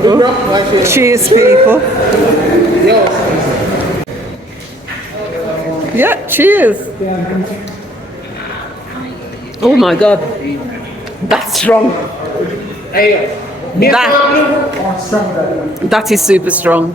Oh. Cheers, people. Yeah, cheers. Oh my God, that's strong. That is super strong.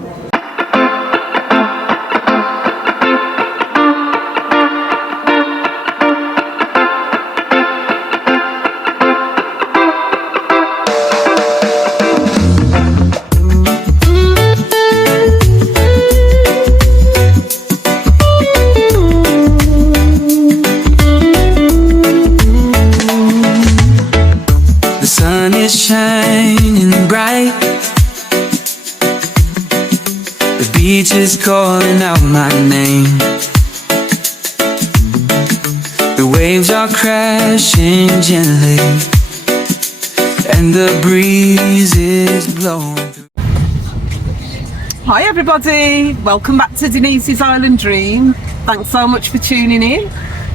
Is calling out my name. The waves are crashing gently, and the breeze is blowing. Hi everybody, welcome back to Denise's Island Dream. Thanks so much for tuning in,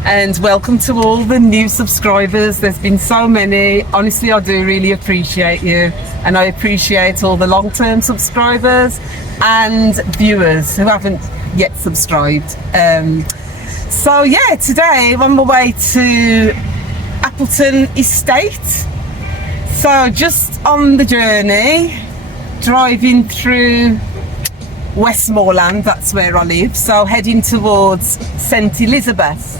and welcome to all the new subscribers. There's been so many. Honestly, I do really appreciate you, and I appreciate all the long-term subscribers and viewers who haven't yet subscribed. So yeah, today I'm on my way to Appleton Estate. So just on the journey, driving through Westmoreland, that's where I live, so heading towards St Elizabeth.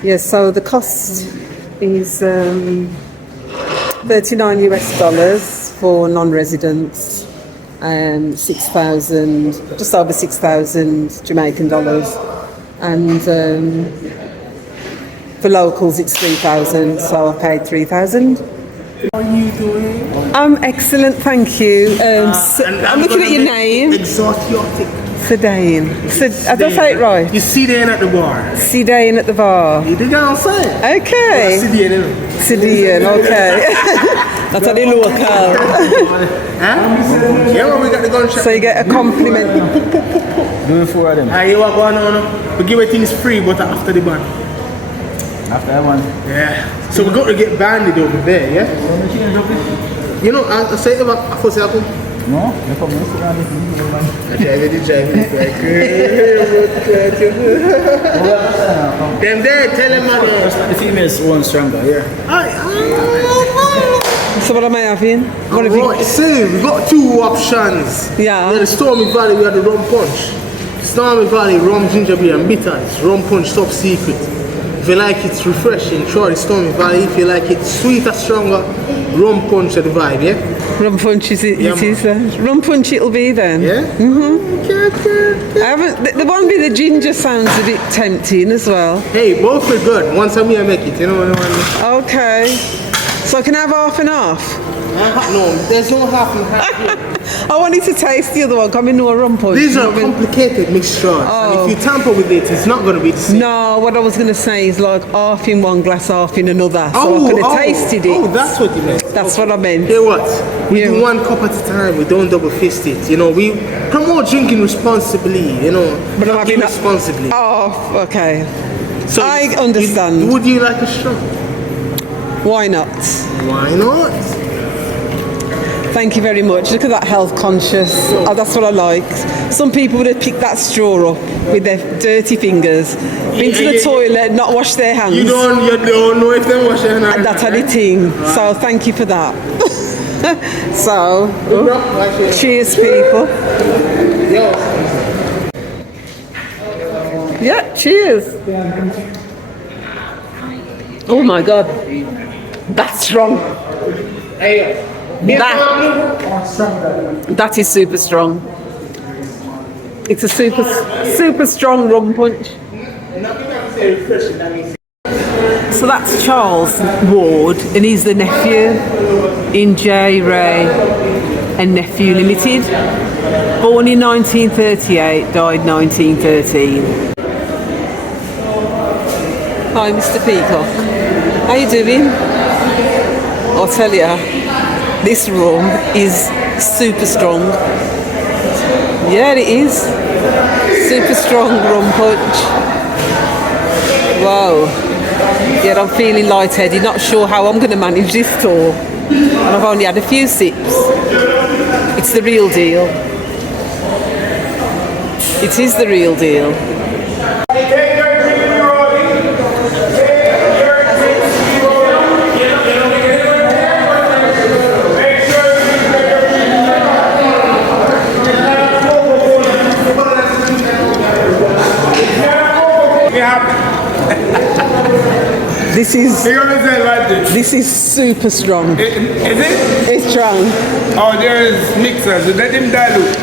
Yes, so the cost is $39 US for non-residents, and 6,000, just over 6,000 Jamaican dollars, and for locals it's 3,000, so I paid 3,000. How are you doing? I'm excellent, thank you. I'm looking at your name. Exotic. Sedane. Did I say it right? You Sedane at the bar. Sedane at the bar. You did what I'm saying? Okay. Sedane, okay. That's a little local. Huh? Yeah, well, we got the gunshot. So you get a compliment. Do it for them. You are going on. We give it things free, but after the ban. After that one? Yeah. So we got to get banded over there, yeah? You know, I say about for example. No, you come and sit down with me, man. I drive it. Them there, tell them, man. The females one stronger, yeah. So what am I having? What have you? See, we got two options. Yeah. We had the Stormy Valley, we had the rum punch. Stormy Valley, rum, ginger beer, and bitters. Rum punch, top secret. If you like it's refreshing, try the Stormy Valley. If you like it sweeter, stronger, rum punch at the vibe, yeah? Rum punch is it? Yeah, it is. Rum punch it'll be then. Yeah. I haven't. The one with the ginger sounds a bit tempting as well. Hey, both are good. Once I make it, you know what I mean? Okay. So I can have half and half. No, there's no half and half here. I wanted to taste the other one. Come in, no rum punch. These are You know what I mean? complicated mixtures. Oh. And if you tamper with it, it's not going to be the same. No, what I was going to say is like half in one glass, half in another. So I could have tasted it. Oh, that's what you meant. That's what I meant. Hear what? We do one cup at a time. We don't double fist it. You know, we promote drinking responsibly. You know, But I'm having responsibly. Oh, okay. So I understand. Would you like a straw? Why not? Why not? Thank you very much. Look at that health conscious. Oh, that's what I like. Some people would have picked that straw up with their dirty fingers, been to the toilet, not washed their hands. You don't know if they wash their hands. And that's how they ting. So thank you for that. So, cheers, people. Yeah, cheers. Oh my God, that's strong. That is super strong. It's a super strong rum punch. So that's Charles Ward, and he's the nephew in J. Ray and Nephew Limited. Born in 1938, died 1913. Hi, Mr. Peacock. How you doing? I'll tell you, this rum is super strong. Yeah, it is. Super strong rum punch. Wow. Yeah, I'm feeling lightheaded, not sure how I'm going to manage this tour. And I've only had a few sips. It's the real deal. It is the real deal. This is super strong. Is it? It's strong. Oh, there's mixers. Let him dilute.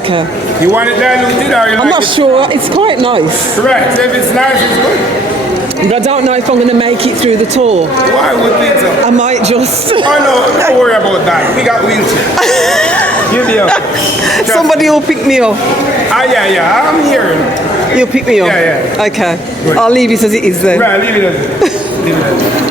Okay. You want it diluted or you I'm like not it? sure. It's quite nice. Right. So if it's nice, it's good. But I don't know if I'm going to make it through the tour. Why would it so? I might just. Oh no, don't worry about that. We got wheelchairs. Give me up. Somebody will pick me up. Ah, yeah. I'm here. You'll pick me up? Yeah. Okay. Good. I'll leave it as it is then. Right, leave it as it is. Leave it as it is.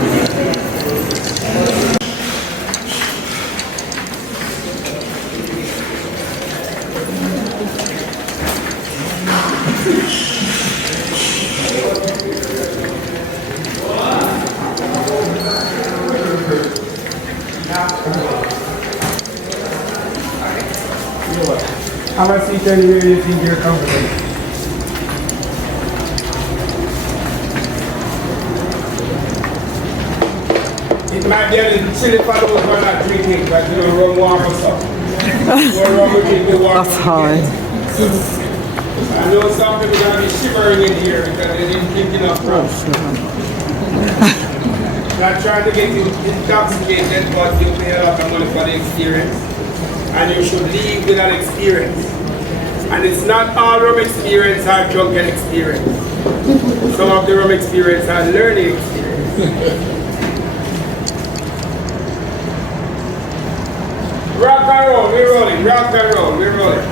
Have a seat anywhere you think you're comfortable. It might be a little chilly for those who are not drinking, but you know, rum warm us up. That's high. I know some people are going to be shivering in here because they didn't drink enough rum. Not trying to get you intoxicated, but you pay a lot of money for the experience. And you should leave with an experience. And it's not all rum experience are drunken experience. Some of the rum experience are learning experience. Rock and roll, we're rolling. Rock and roll, we're rolling.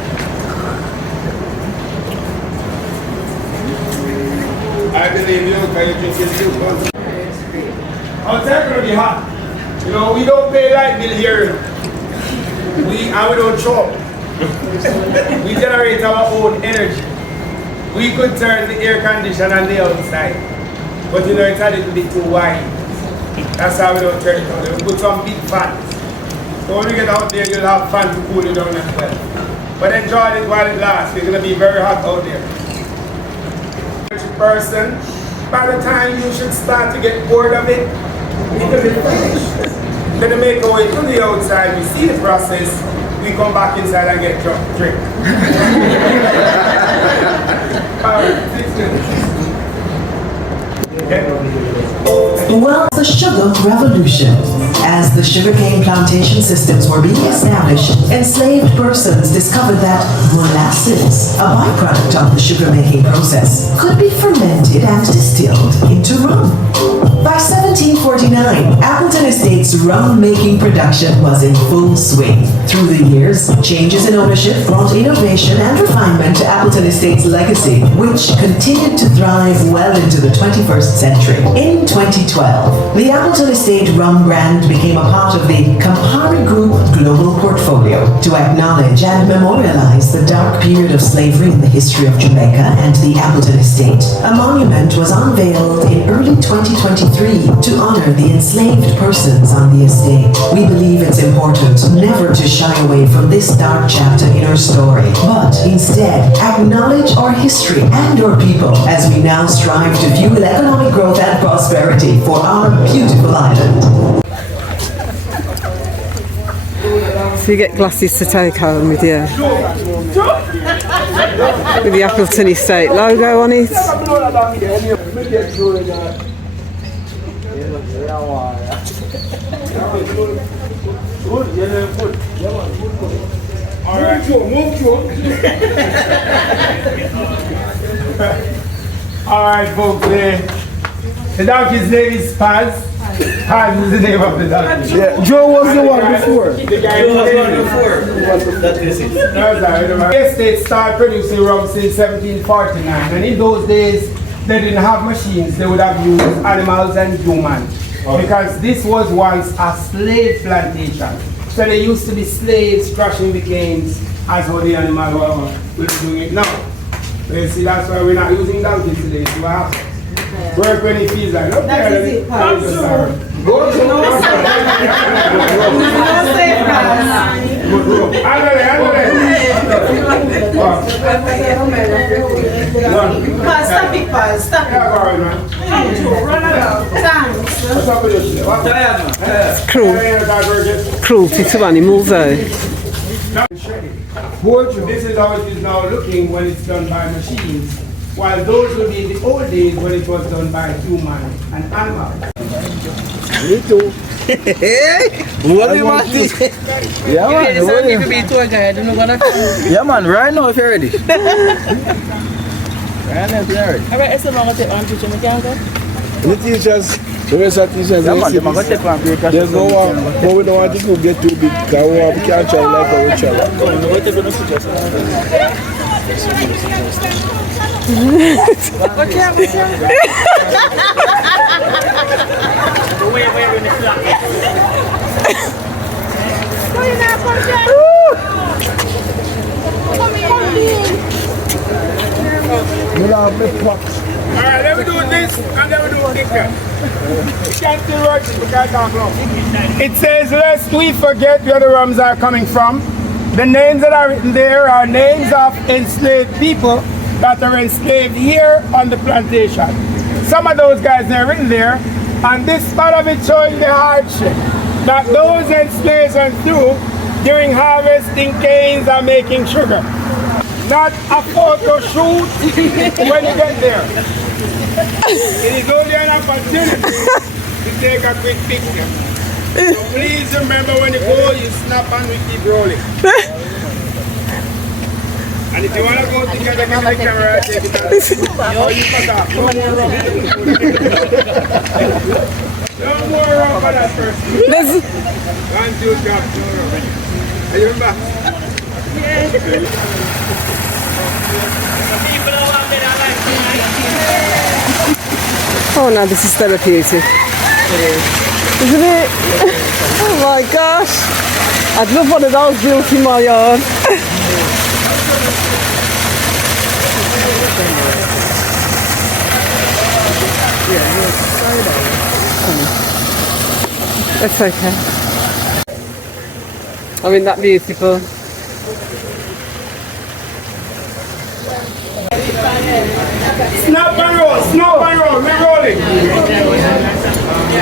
I believe you because you drink your soup. I'll tell you, be hot. You know, we don't pay light bill here. We don't show up. We generate our own energy. We could turn the air conditioner on the outside, but you know it's a little bit too wide. That's how we don't turn it on. We put some big fans. So when we get out there, you'll have fun to cool it down as well. But enjoy it while it lasts. It's going to be very hot out there. Person, by the time you should start to get bored of it, it will be finished. Then to make our way to the outside, we see the process, we come back inside and get drunk, drink. Alright, 6 minutes. Okay. Well, sugar revolution. As the sugarcane plantation systems were being established, enslaved persons discovered that molasses, a byproduct of the sugar-making process, could be fermented and distilled into rum. By 1749, Appleton Estate's rum-making production was in full swing. Through the years, changes in ownership brought innovation and refinement to Appleton Estate's legacy, which continued to thrive well into the 21st century. In 2012, the Appleton Estate rum brand became a part of the Campari Group global portfolio. To acknowledge and memorialize the dark period of slavery in the history of Jamaica and the Appleton Estate, a monument was unveiled in early 2023 to honor the enslaved persons on the estate. We believe it's important never to shy away from this dark chapter in our story, but instead acknowledge our history and our people as we now strive to fuel economic growth and prosperity for our beautiful island. So you get glasses to take home with you, with the Appleton Estate logo on it. Alright, move through. Alright, folks, the donkey's name is Paz. Paz is the name of the donkey. Yeah, Joe was the one before. The guy was the one before. That is it. The estate started producing rum since 1749, and in those days, they didn't have machines. They would have used animals and humans. Because this was once a slave plantation. So there used to be slaves crushing the canes as how the animal were doing it now. But you see, that's why we're not using donkeys today. So we have to work when it feels like. Okay, that is it. Go to no Stop it, Paul. Stop it. Thanks. Cruelty to animals though. This is how it is now looking when it's done by machines, while those would be in the old days when it was done by human and animal. Me too. What do you want to Yeah, man. Yeah, man. Right now, if you're ready. Right now, if you're ready. Alright, so I'm going to take one picture. The teachers, the rest of the teachers, Yeah, man. They're going to take one picture. there's no one, but we don't want it to get too big, because we can't try like our child. Come on, we're going to take one picture. Alright, let me do this and then we do this. We can't still work it, we can't talk long. It says, lest we forget where the rums are coming from. The names that are written there are names of enslaved people that are enslaved here on the plantation. Some of those guys are written there, and this part of it showing the hardship that those enslaved went through during harvesting canes and making sugar. Not a photo shoot when you get there. It is only an opportunity to take a quick picture. So please remember when you go, you snap and we keep rolling. And if you want to go together with the camera, take it out. Or you cut off. No more rum for that person. 1, 2, 3, no rum. Are you back? Oh no, this is therapeutic. Isn't it? Oh my gosh. I'd love one of those built in my yard. That's okay. I mean, that beautiful. Snap and roll, we're rolling.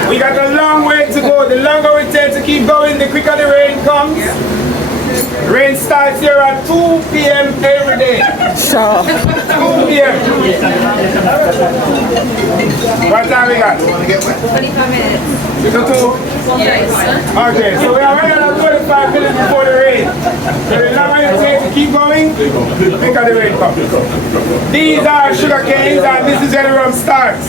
We got a long way to go. The longer we take to keep going, the quicker the rain comes. Rain starts here at 2 p.m. every day. Sure. 2 p.m. What time we got? 25 minutes. To 2? Yes. Okay, so we are right at 25 minutes before the rain. So the longer it takes to keep going, because the rain comes. These are sugar canes and this is where the rum starts.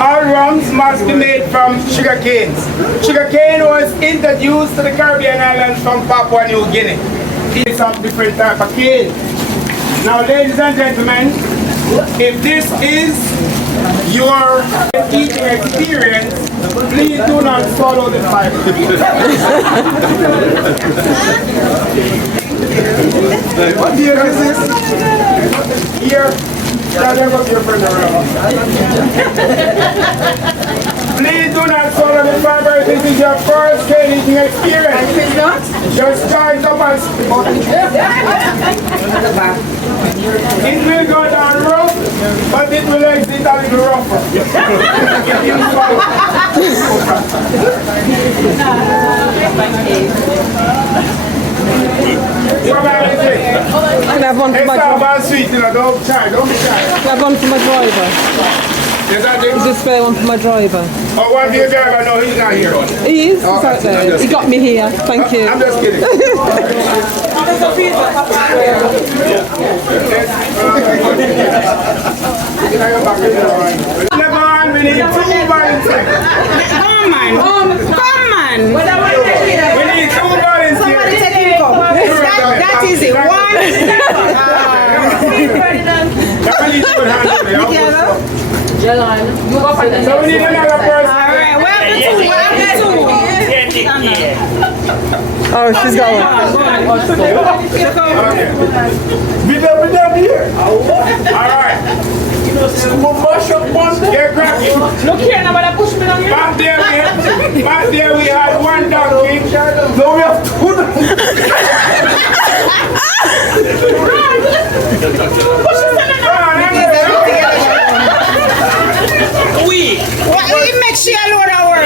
All rums must be made from sugar canes. Sugar cane was introduced to the Caribbean islands from Papua New Guinea. It's some different type of cane. Now, ladies and gentlemen, if this is your eating experience, please do not swallow the fiber. What year is this? Here. Please do not swallow the fiber. This is your first cane eating experience. Just try it up and it will go down rough, but it will exit a little rougher. If you swallow. What about it? Can I have one for my driver? Sweet, you know, don't be shy. Can I have one for my driver? Is that Is this fair one for my driver? Oh, one for your driver? No, he's not here. He is? He's out there. He got me here. Thank you. I'm just kidding. Never on, we need 2 volunteers. Come on. We need 2 volunteers. Somebody take him come. That is it. One. So we need another person. Alright, we have the two. Oh, she's got one. Be done here. Alright. Get cracking. Look here, nobody push me down here. Back there we had 1 donkey. Now we have 2 donkeys. What he makes you alone our work.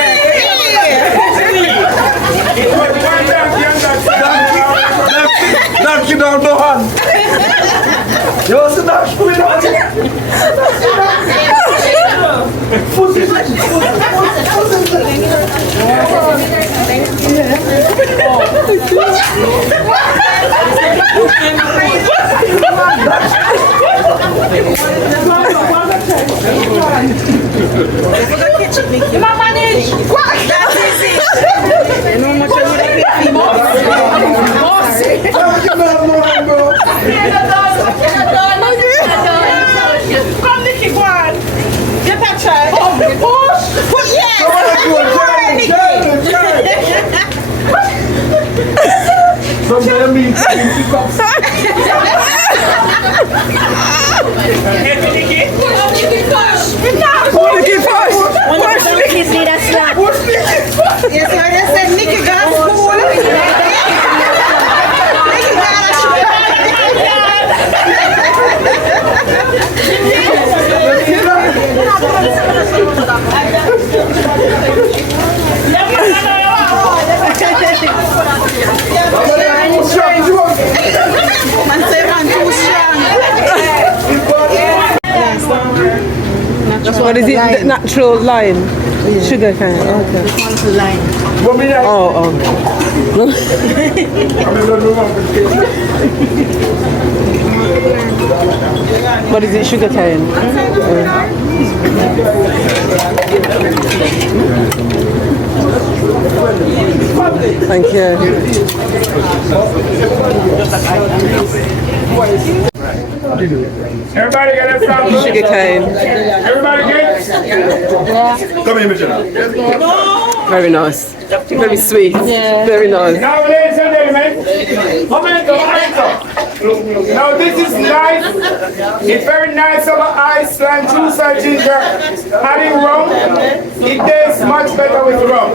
Donkey down the hand. You want to dash for me now? You might manage. What? That's easy. I know much of Come, Nicky, go on. Get that child. Push. Push, yes. Yes, I just said Nicky got school. Nicky got What is it? The natural lime? Sugar cane. Okay. Oh. What is it? Sugar cane? Thank you. Everybody get a sample? Sugar cane. Everybody get? Come here, Mitchell. Very nice. Very sweet. Very nice. Now, ladies and gentlemen, momento. Now, this is nice. It's very nice over ice, lime juice, and ginger. Adding rum, it tastes much better with rum.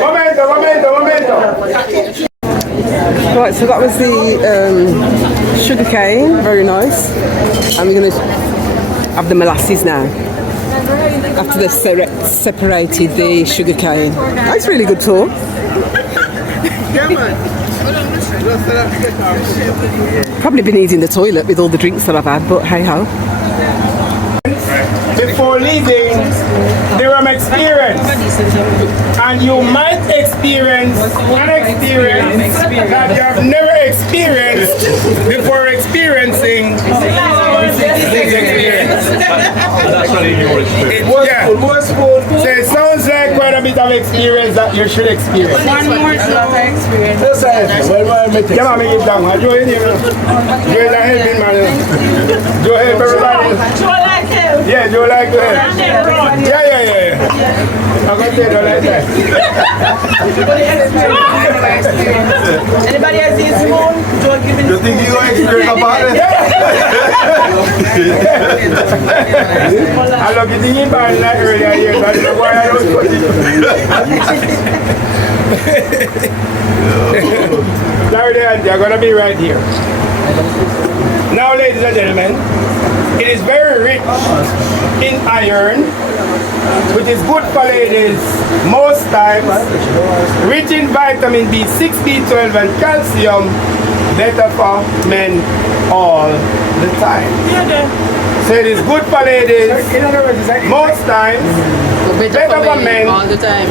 Momento. Right, so that was the sugar cane. Very nice. And we're going to have the molasses now. After they've separated the sugar cane. That's a really good tour. Yeah, man. Probably been needing the toilet with all the drinks that I've had, but hey ho. Before leaving the rum experience, and you might experience an experience that you have never experienced before experiencing this experience. Yeah. So it sounds like quite a bit of experience that you should experience. One more experience. Come on, make it down. Joe in here. Joe is a helping man. Joe help everybody. Joe like him. Yeah, Joe like to help. Yeah. I'm going to say Joe like that. Anybody has this spoon? Joe give me the You think you going to experience about it? I love getting in by like earlier here. That's why I don't put it. They're going to be right here. Now, ladies and gentlemen, it is very rich in iron, which is good for ladies most times, rich in vitamin B6, B12 and calcium, better for men all the time. So it is good for ladies most times, better for men all the time.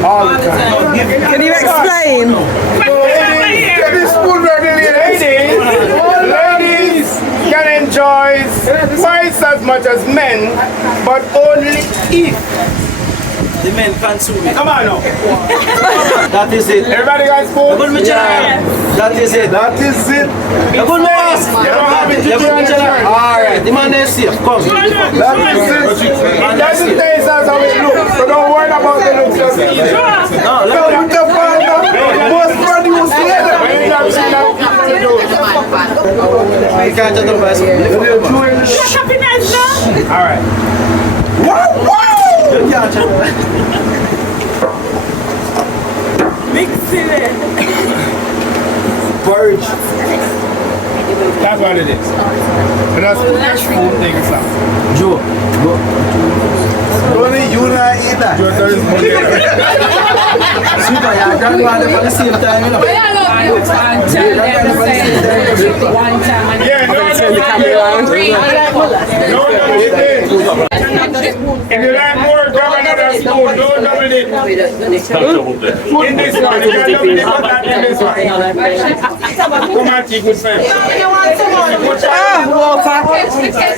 Can you explain? Get this spoon ready, ladies can enjoy twice as much as men, but only if The men consume it. come on now. That is it. Everybody got spoon? That is it. That is it. You good boss. You don't have it to do. Alright, the man is safe. Come. That is it. It doesn't taste as how it looks, so don't worry about the looks of it. No, So what the fuck? Most produce together. When you have seen that people do. you can't just advise happiness now. All right. You can't just Mixing it. purge. That's what it is. And that's the spoon thing is up. Joe. Only you not eat that. Super, yeah, grandmother at the same time, you know. Yeah, no. If you like more, grab another spoon. Don't double it. In this one, you can double it, but not in this one. Come on, keep it safe.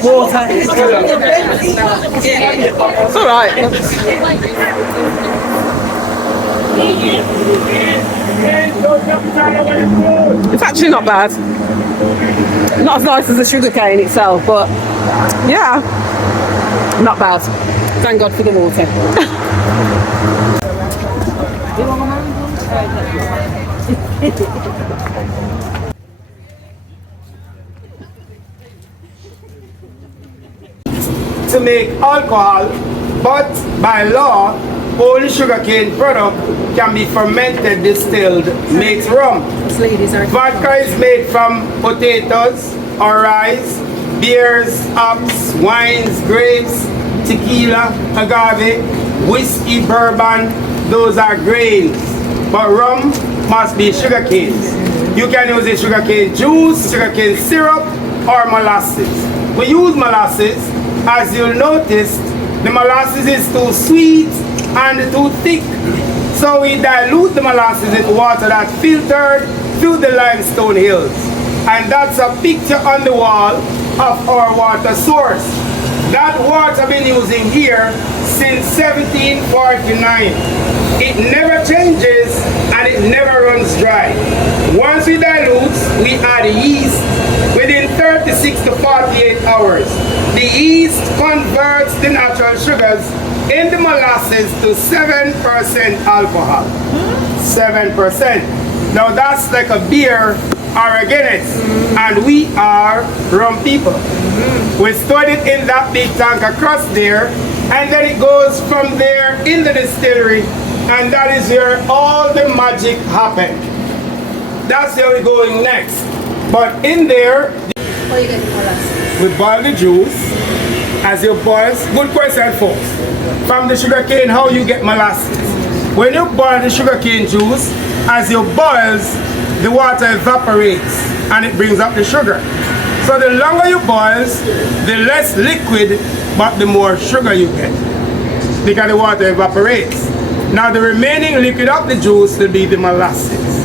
Water. It's alright. It's actually not bad. Not as nice as the sugarcane itself, but yeah, not bad. Thank God for the water. To make alcohol, but by law, only sugarcane product can be fermented, distilled, makes rum. Vodka is made from potatoes or rice, beers, hops, wines, grapes, tequila, agave, whiskey, bourbon, those are grains. But rum must be sugarcane. You can use a sugarcane juice, sugarcane syrup, or molasses. We use molasses. As you'll notice, the molasses is too sweet and too thick. So we dilute the molasses in water that's filtered through the limestone hills. And that's a picture on the wall of our water source. That water I've been using here since 1749. It never changes and it never runs dry. Once we dilute, we add yeast. Within 36 to 48 hours, the yeast converts the natural sugars in the molasses to 7% alcohol. 7%. Now that's like a beer or a Guinness, and we are rum people. We stored it in that big tank across there, and then it goes from there in the distillery, and that is where all the magic happened. That's where we're going next. But in there, we boil the juice. As you boil, good question folks. From the sugarcane, how you get molasses? When you boil the sugarcane juice, as you boils, the water evaporates and it brings up the sugar. So the longer you boil, the less liquid, but the more sugar you get, because the water evaporates. Now the remaining liquid of the juice will be the molasses.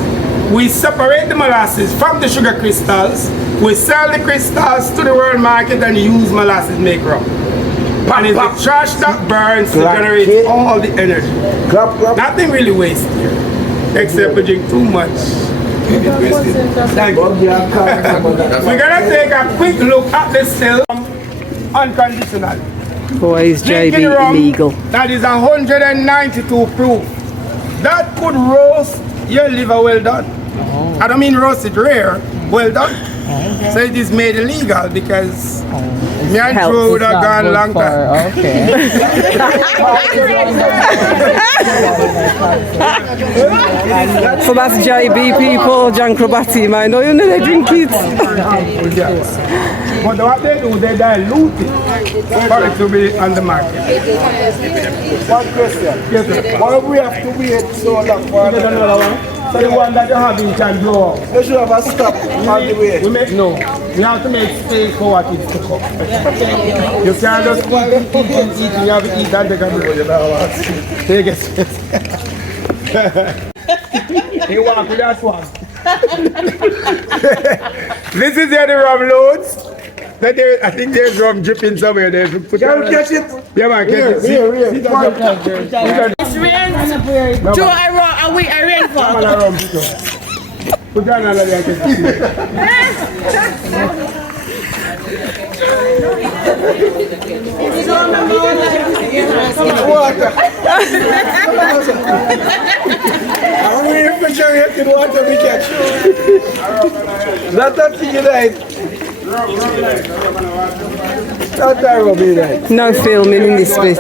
We separate the molasses from the sugar crystals. We sell the crystals to the world market and use molasses make rum. And it's the trash that burns to generate all the energy. Nothing really wasted here, except we drink too much. Thank you. We're gonna take a quick look at the still unconditional. Boy, is Drinking JB rum illegal? That is 192 proof. That could roast your liver well done. I don't mean roasted rare, well done. So it is made illegal because me and Joe would have gone a long time. So that's JB people, John Crobati, man. No, you know they drink it. But what they do, they dilute it for it to be on the market. One question. Yes, sir. Why we have to wait so long for another one? So the one that you have in can blow up. They should have a stop on the way. We make no. We have to make space for what is to come. You can't just eat. You have to eat and take a break. Take it. You walk with that one. This is where the rum loads. That there, I think there's rum dripping somewhere there. Can we catch it? Yeah, man, catch it. Here. It's rain. Joe, I rain for. Put down another there. Water. I'm waiting for Jerry to water we catch. That's that thing you like. No filming in this bit.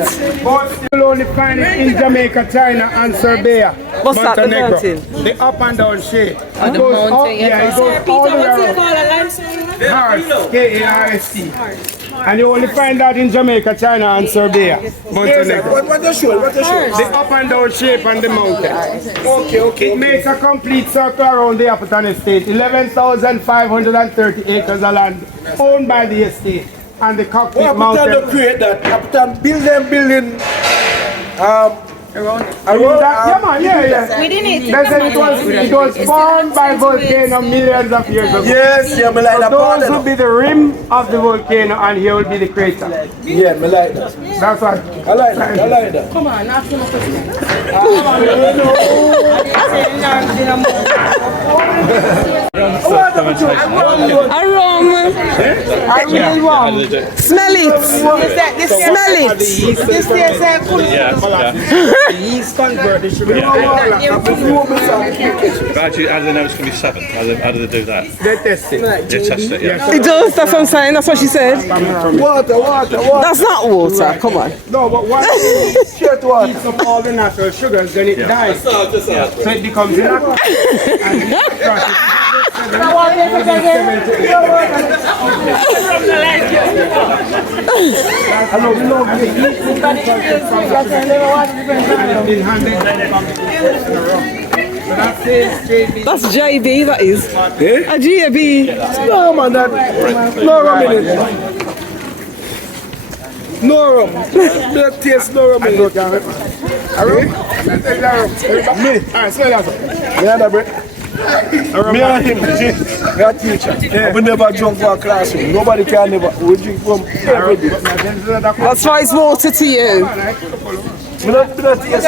You'll only find it in Jamaica, China, and Serbia. What's that, the Montenegro. mountain? The up and down shade. It the goes mountain, up, yeah. yeah, it goes all the way around. Karst, Karst. And you only find that in Jamaica, China, and Serbia, Montenegro. What the show? The up and down shape on the mountain. Okay. It makes a complete circle around the Appleton Estate. 11,530 acres of land owned by the estate. And the cockpit Appleton mountain. to create that. Appleton build them building. Yeah, man, yeah. We didn't eat They said it was formed by volcano millions of years ago. Yes, yeah, me like that. Those will be the rim of the volcano and here will be the crater. Yeah, me like that. That's what. I like that. Come on, now feel A rum. Smell it. Smell it. Yeast convert the sugar. Actually, how do they know it's going to be 7? How do they do that? They test it. They test it, yeah. It does, that's what I'm saying, that's what she said. Water. That's not water, come on. No, but once it Straight water. eats up all the natural sugars, then it dies. So it becomes inactive. And you crush it. That's JB, that is. A JB. No, man, that. No rum in it. No rum. That taste no rum in it. Me. Alright, smell that. Yeah, that bread. Me and him, we are teacher. Yeah. We never drunk for a classroom. Nobody can never. We drink from every day. That's why it's water to you. Me not taste. I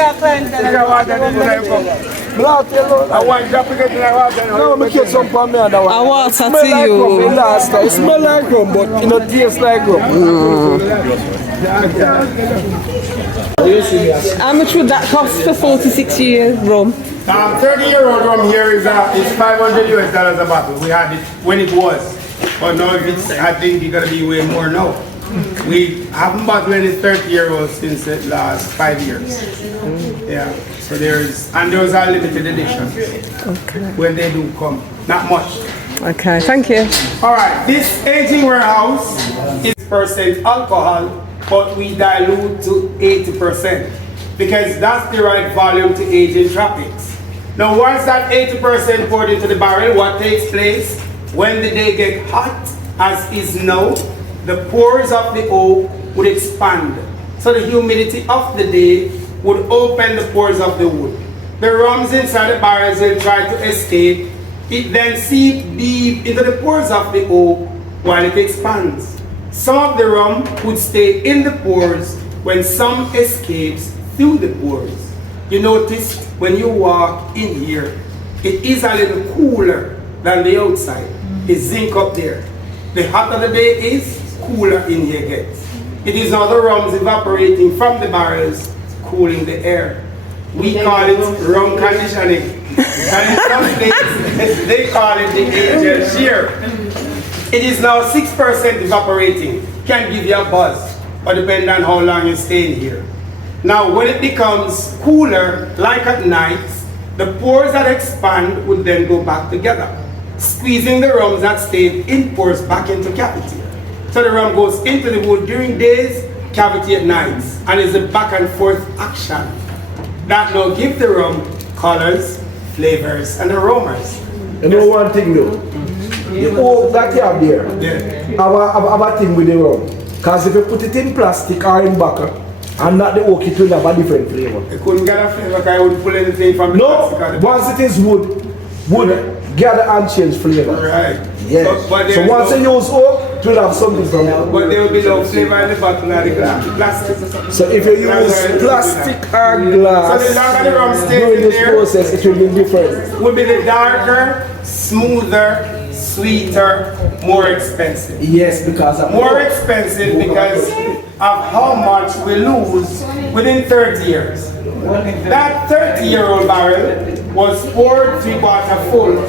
want to get in water. No, me get some for me and that one. A water Smell to like rum. you. It last time. It smell like rum, but it not taste like rum. How much would that cost for 46 years rum? 30-year-old rum here is $500 US a bottle. We had it when it was, but now it's, I think it's gonna be way more now. We haven't bottled any 30-year-old since the last 5 years. Yeah, so those are limited editions. Okay. When they do come, not much. Okay, thank you. All right, this aging warehouse is % alcohol, but we dilute to 80% because that's the right volume to age in tropics. Now once that 80% poured into the barrel, what takes place? When the day gets hot, as is now, the pores of the oak would expand. So the humidity of the day would open the pores of the wood. The rums inside the barrels will try to escape. It then seeps deep into the pores of the oak while it expands. Some of the rum would stay in the pores when some escapes through the pores. You notice when you walk in here, it is a little cooler than the outside. It's zinc up there. The hotter the day is, cooler in here gets. It is now the rums evaporating from the barrels, cooling the air. We call it rum conditioning. And in some states, they call it the angel shear. It is now 6% evaporating. Can give you a buzz, or depending on how long you stay in here. Now, when it becomes cooler, like at night, the pores that expand would then go back together, squeezing the rums that stayed in pores back into cavity. So the rum goes into the wood during days, cavity at nights, and it's a back and forth action that now give the rum colors, flavors, and aromas. You know one thing though, the oak that you have there, have a thing with the rum. Because if you put it in plastic or in bottle, and not the oak, it will have a different flavor. It couldn't get a flavor because I would pull anything from the plastic. No, once it is wood gather and change flavor. Right. Yes. So once you use oak, it will have something from it. But there will be no flavor in the bottle of the plastic. So if you use plastic or glass, so the longer the rum stays during in this there, process, it will be different. Would be the darker, smoother, sweeter, more expensive. Yes, because of more expensive because of how much we lose within 30 years. That 30-year-old barrel was poured 3 quarter full,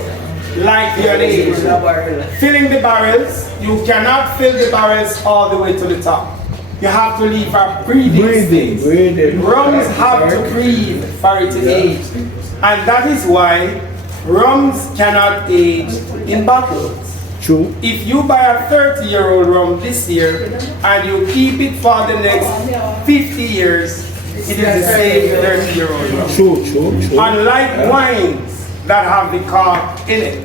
like your age. Filling the barrels, you cannot fill the barrels all the way to the top. You have to leave a breathing space. Rums have to breathe for it to age. And that is why rums cannot age in bottles. True. If you buy a 30-year-old rum this year and you keep it for the next 50 years, it is the same 30-year-old rum. True. Unlike wines that have the cork in it,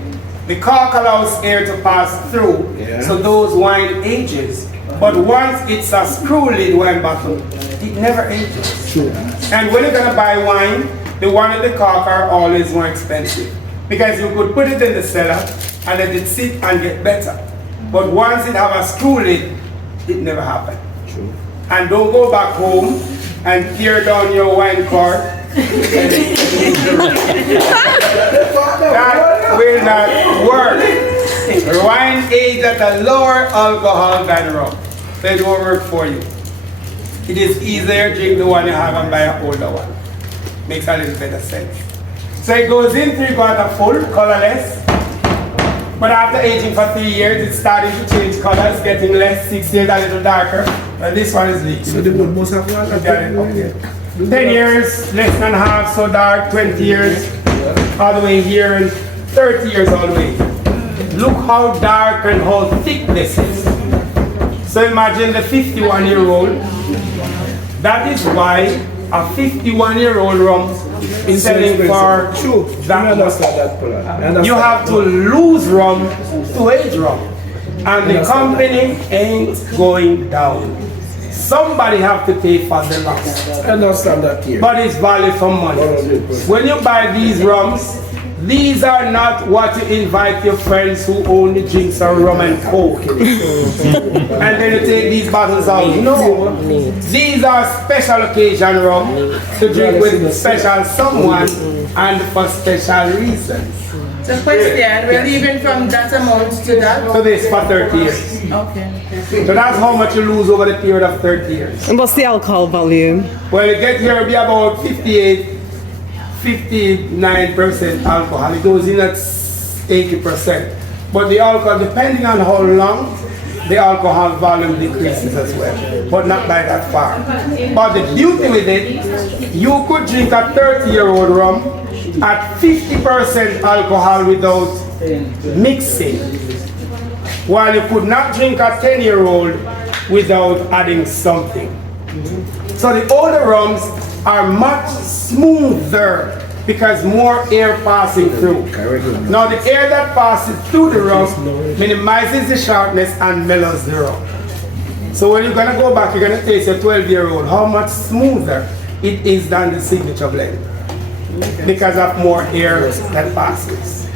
the cork allows air to pass through, so those wine ages. But once it's a screw lid wine bottle, it never ages. True. And when you're gonna buy wine, the one in the cork are always more expensive because you could put it in the cellar and let it sit and get better. But once it have a screw lid, it never happened. True. And don't go back home and tear down your wine cork. That will not work. Wine aged at a lower alcohol than rum. So it won't work for you. It is easier to drink the one you have and buy an older one. Makes a little better sense. So it goes in 3 quarter full, colorless. But after aging for 3 years, it's starting to change colors, getting less, 6 years a little darker. And this one is leaking. So the wood must have one. 10 years, less than half, so dark, 20 years, all the way here, and 30 years all the way. Look how dark and how thick this is. So imagine the 51-year-old. That is why a 51-year-old rum is selling for that much. You have to lose rum to age rum. And the company ain't going down. Somebody have to pay for the loss. I understand that here. But it's value for money. When you buy these rums, these are not what you invite your friends who only drink some rum and coke. And then you take these bottles out. No. These are special occasion rum to drink with special someone and for special reasons. So question, we're leaving from that amount to that? So this for 30 years. Okay. So that's how much you lose over the period of 30 years. And what's the alcohol volume? Well, you get here, it'll be about 59% alcohol. It goes in at 80%. But the alcohol, depending on how long, the alcohol volume decreases as well. But not by that far. But the beauty with it, you could drink a 30-year-old rum at 50% alcohol without mixing. While you could not drink a 10-year-old without adding something. So the older rums are much smoother because more air passing through. Now the air that passes through the rum minimizes the sharpness and mellows the rum. So when you're gonna go back, you're gonna taste your 12-year-old how much smoother it is than the signature blend because of more air that passes.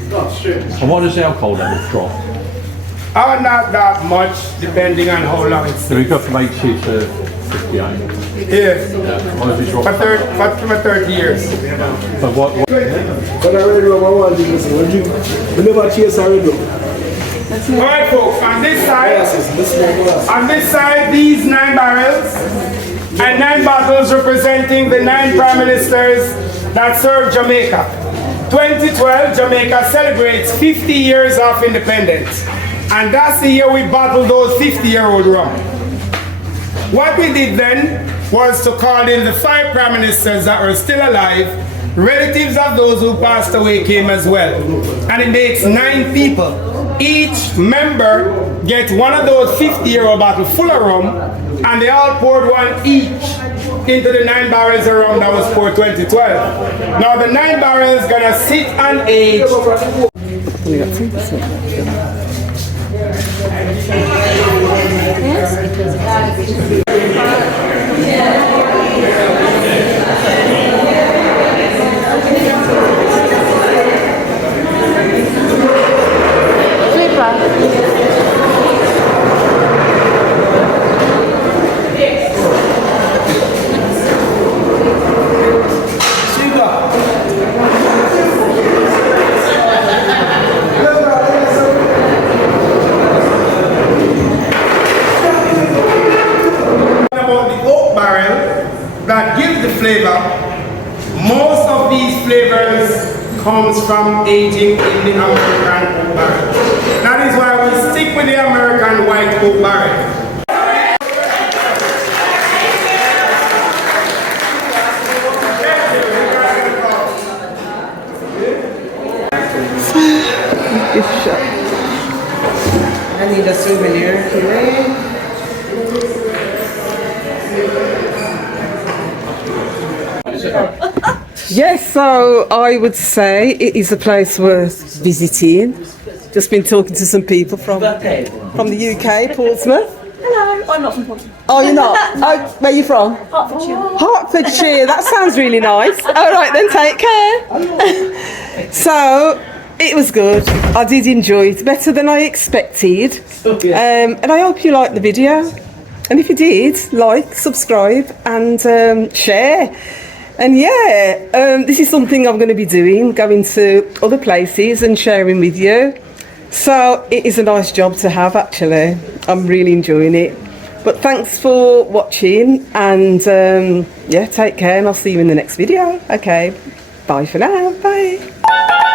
And what does the alcohol level drop? Not that much, depending on how long it's. So we go from 80 to 58. Yeah. What does it drop? For 30 years. So what But I already know what I want to listen. When you never chase a radio. Alright folks, on this side, these 9 barrels and 9 bottles representing the 9 prime ministers that served Jamaica. 2012, Jamaica celebrates 50 years of independence. And that's the year we bottled those 50-year-old rum. What we did then was to call in the 5 prime ministers that were still alive. Relatives of those who passed away came as well. And it makes 9 people. Each member gets one of those 50-year-old bottles full of rum, and they all poured one each into the 9 barrels of rum that was poured 2012. Now the 9 barrels gonna sit and age. That gives the flavor. Most of these flavors comes from aging in the American oak barrel. That is why we stick with the American white oak barrel. I need a souvenir. Yes, so I would say it is a place worth visiting. Just been talking to some people from the UK, Portsmouth. Hello, I'm not from Portsmouth. Oh, you're not? Oh, where are you from? Hertfordshire. Hertfordshire, that sounds really nice. All right then, take care. So, it was good. I did enjoy it, better than I expected. And I hope you liked the video. And if you did, like, subscribe and share. And yeah, this is something I'm going to be doing, going to other places and sharing with you. So it is a nice job to have, actually. I'm really enjoying it. But thanks for watching, and yeah, take care, and I'll see you in the next video. Okay, bye for now. Bye.